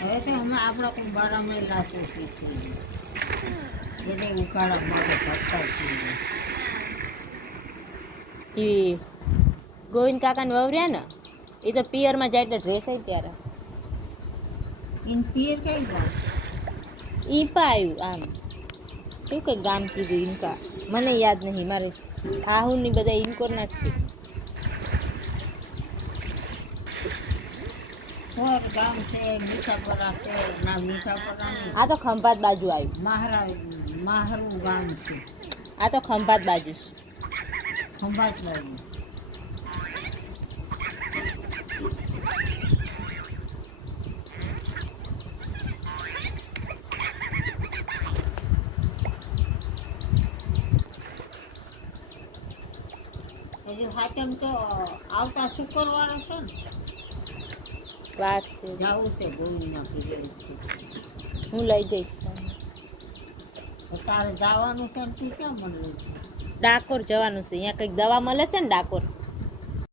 હવે તો અમે આપણા કોઈ બારામાં લાગુ છીએ એટલે ઉકાળા માટે ભરતા છીએ. એ ગોવિંદ કાકાને વવર્યા ને એ તો પિયરમાં જાય એટલે ડ્રેસ ત્યારે ઇન પિયર કઈ ગામ ઈપા આવ્યું આમ શું કે ગામ કીધું ઇનકા મને યાદ નહીં મારે આહુની બધા ઇન્કોર છે. કોર ગામ છે મીઠાપરા છે ના મીઠાપરા નહીં આ તો ખંભાત બાજુ આવ્યું. માહરું ગામ છે આ તો ખંભાત બાજુ છે. ખંભાત બાજુ. હજી હાચમ તો આવતા શુક્રવારે છે ને વાત છે જવું છે ગોળીના પીરિયડ છે. હું લઈ જઈશ તમને. તારે જવાનું છે ને તું ક્યાં મળે છે? ડાકોર જવાનું છે. અહીંયા કંઈક દવા મળે છે ને ડાકોર